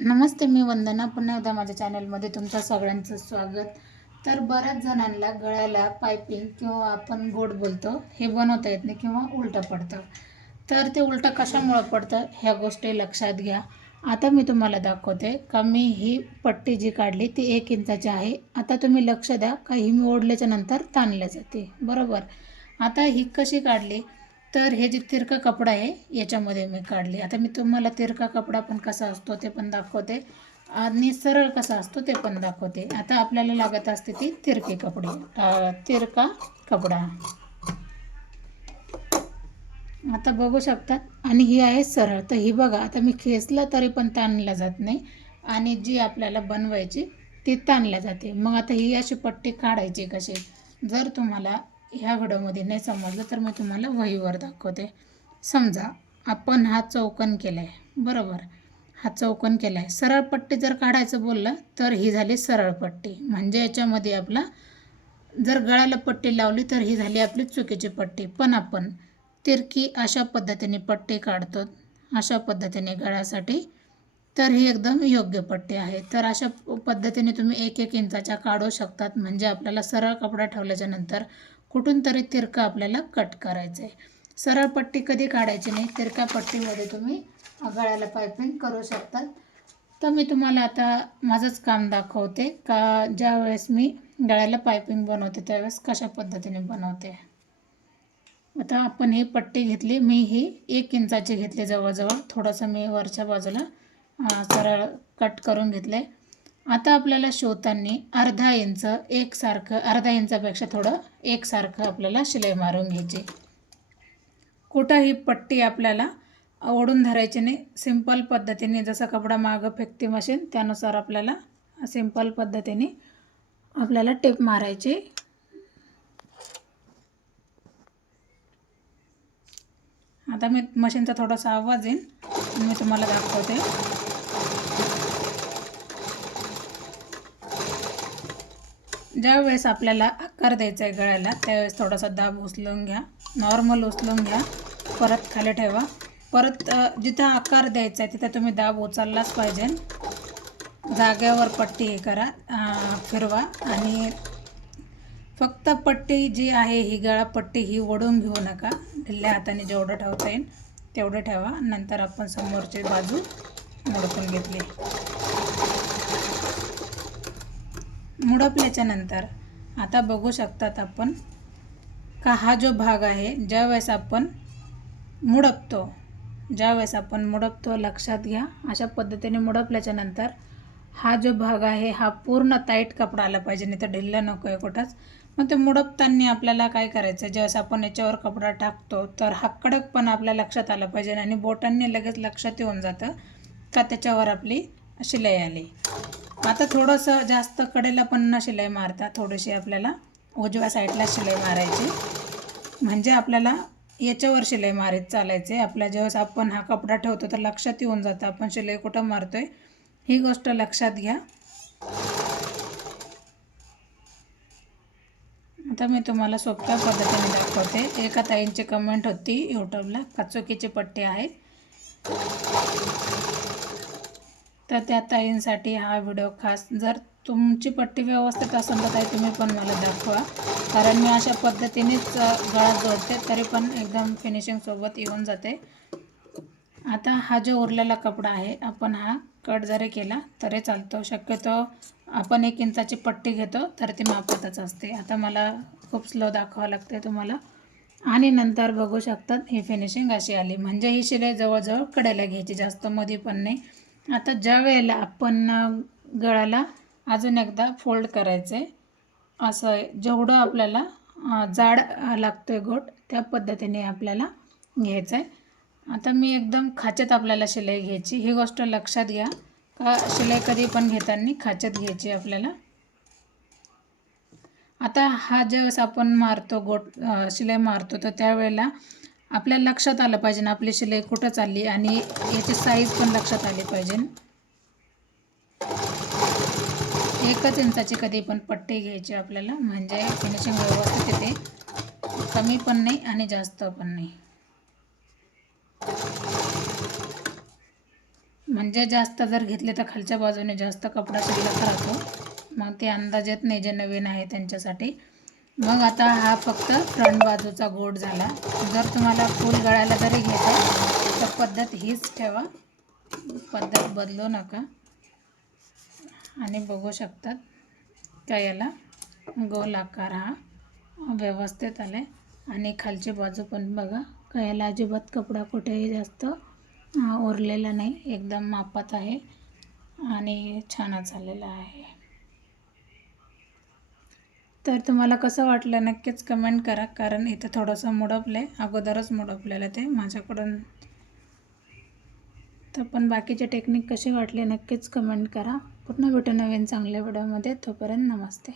नमस्ते मी वंदना पुन्हा एकदा माझ्या चॅनलमध्ये तुमचं सगळ्यांचं स्वागत. तर बऱ्याच जणांना गळ्याला पायपिंग किंवा आपण गोड बोलतो हे बनवता येत नाही किंवा उलटं पडतं. तर ते उलटं कशामुळं पडतं ह्या गोष्टी लक्षात घ्या. आता मी तुम्हाला दाखवते का मी ही पट्टी जी काढली ती एक इंचाची आहे. आता तुम्ही लक्ष द्या का ही मी ओढल्याच्या नंतर ताणल्या जाते. बरोबर? आता ही कशी काढली तर हे जे तिरका कपडा आहे याच्यामध्ये मी काढली. आता मी तुम्हाला तिरका कपडा पण कसा असतो ते पण दाखवते. आणि सरळ कसा असतो ते पण दाखवते. आता आपल्याला लागत असते ती तिरके कपडे. तिरका कपडा. आता बघू शकतात. आणि ही आहे सरळ. तर ही बघा आता मी खेचलं तरी पण ताणला जात नाही. आणि जी आपल्याला बनवायची ती ताणल्या जाते. मग आता ही अशी पट्टी काढायची कशी? जर तुम्हाला ह्या व्हिडिओमध्ये नाही समजलं तर मी तुम्हाला वहीवर दाखवते. समजा आपण हा चौकन केला आहे बरोबर? हा चौकन केला आहे सरळ पट्टी जर काढायचं बोललं तर ही झाली सरळ पट्टी. म्हणजे याच्यामध्ये आपला जर गळाला पट्टी लावली तर ही झाली आपली चुकीची पट्टी. पण आपण तिरकी अशा पद्धतीने पट्टी काढतो अशा पद्धतीने गळ्यासाठी तर ही एकदम योग्य पट्टी आहे. तर अशा पद्धतीने तुम्ही एक एक इंचाच्या काढू शकतात. म्हणजे आपल्याला सरळ कपडा ठेवल्याच्या नंतर कुठून तरी तिरका आपल्याला कट करायचं आहे सरळ पट्टी कधी काढायची नाही तिरका पट्टीमध्ये तुम्ही गळ्याला पायपिंग करू शकतात तर मी तुम्हाला आता माझंच काम दाखवते का ज्या वेळेस मी गळ्याला पायपिंग बनवते त्यावेळेस कशा पद्धतीने बनवते. आता आपण ही पट्टी घेतली मी ही एक इंचाची घेतली जवळजवळ. थोडंसं मी वरच्या बाजूला सरळ कट करून घेतले आता आपल्याला शिवताना अर्धा इंच एकसारखं अर्धा इंचापेक्षा थोडं एकसारखं आपल्याला शिलाई मारून घ्यायची. कुठं ही पट्टी आपल्याला ओढून धरायची नाही. सिंपल पद्धतीने जसा कपडा मागं फेकते मशीन त्यानुसार आपल्याला सिंपल पद्धतीने आपल्याला टेप मारायची. आता मी मशीनचा थोडासा आवाज येईन मी तुम्हाला दाखवते. ज्या वेळेस आपल्याला आकार द्यायचा आहे गळ्याला त्यावेळेस थोडासा दाब उचलून घ्या. नॉर्मल उचलून घ्या. परत खाली ठेवा. परत जिथं आकार द्यायचा आहे तिथं तुम्ही दाब उचललाच पाहिजे. जाग्यावर पट्टी हे करा फिरवा. आणि फक्त पट्टी जी आहे ही गळा पट्टी ही ओढून घेऊ नका. ढिल्ल्या हाताने जेवढं ठेवता येईल तेवढं ठेवा. नंतर आपण समोरची बाजू मोडकून घेतली. मुडपल्याच्या नंतर आता बघू शकतात आपण का हा जो भाग आहे ज्यावेळेस आपण मुडपतो ज्यावेळेस आपण मुडपतो लक्षात घ्या अशा पद्धतीने मुडपल्याच्या नंतर हा जो भाग आहे हा पूर्ण टाईट कपडा आला पाहिजे नाही तर ढिल्ला नको आहे कुठंच. मग ते मुडपताना आपल्याला काय करायचं ज्यावेळेस आपण याच्यावर कपडा टाकतो तर हा कडक पण आपल्या लक्षात आला पाहिजे आणि बोटांनी लगेच लक्षात येऊन जातं का त्याच्यावर आपली शिलाई आली. आता थोडंसं जास्त कडेला पण न शिलाई मारता थोडीशी आपल्याला उजव्या साईडला शिलाई मारायची. म्हणजे आपल्याला याच्यावर शिलाई मारीत चालायचे. आपल्या ज्यावेळेस आपण हा कपडा ठेवतो तर लक्षात येऊन जातं आपण शिलाई कुठं मारतोय? ही गोष्ट लक्षात घ्या. आता मी तुम्हाला सोप्या पद्धतीने दाखवते. एका ताईंची कमेंट होती यूट्यूबला कचोकीची पट्टी आहे. तर त्या ताईंसाठी हा व्हिडिओ खास जर तुमची पट्टी व्यवस्थित असेल तर ताई तुम्ही पण मला दाखवा. कारण मी अशा पद्धतीनेच गळा जोडते तरी पण एकदम फिनिशिंगसोबत येऊन जाते. आता हा जो उरलेला कपडा आहे आपण हा कट जरी केला तरी चालतो. शक्यतो आपण एक इंचाची पट्टी घेतो तर ती मापातच असते. आता मला खूप स्लो दाखवावं लागते तुम्हाला. आणि नंतर बघू शकतात ही फिनिशिंग अशी आली. म्हणजे ही शिलाई जवळजवळ कडेला घ्यायची जास्त मध्ये पण नाही. आता ज्या वेळेला आपण गळाला अजून एकदा फोल्ड करायचं आहे असं आहे जेवढं आपल्याला जाड लागतो आहे गोट त्या पद्धतीने आपल्याला घ्यायचं आहे आता मी एकदम खाच्यात आपल्याला शिलाई घ्यायची. ही गोष्ट लक्षात घ्या. का शिलाई कधी पण घेताना खाच्यात घ्यायची आपल्याला. आता हा ज्यावेळेस आपण मारतो गोट शिलाई मारतो तर त्यावेळेला आपल्याला लक्षात आलं पाहिजे ना आपली शिलाई कुठं चालली आणि याची साईज पण लक्षात आली पाहिजे एकच इंचाची कधी पण पट्टी घ्यायची आपल्याला म्हणजे फिनिशिंग व्यवस्थित येते. कमी पण नाही आणि जास्त पण नाही. म्हणजे जास्त जर घेतले तर खालच्या बाजूने जास्त कपडा शिल्लक राहतो. मग ते अंदाज येत नाही जे नवीन आहे त्यांच्यासाठी. मग आता हा फक्त फ्रंट बाजूचा गोड झाला. जर तुम्हाला फूल गळायला जरी घ्यायचं तर पद्धत हीच ठेवा. पद्धत बदलू नका. आणि बघू शकतात का याला गोल आकार हा व्यवस्थित आले आणि खालची बाजू पण बघा का याला अजिबात कपडा कुठेही जास्त उरलेला नाही. एकदम मापात आहे आणि छानच आलेला आहे. तर तुम्हाला कसं वाटलं नक्कीच कमेंट करा कारण इथं थोडंसं मुडपलं आहे अगोदरच मुडपलेलं ते माझ्याकडून. तर पण बाकीचे टेक्निक कसे वाटले नक्कीच कमेंट करा. पुन्हा भेटू नवीन चांगल्या व्हिडिओमध्ये तोपर्यंत नमस्ते.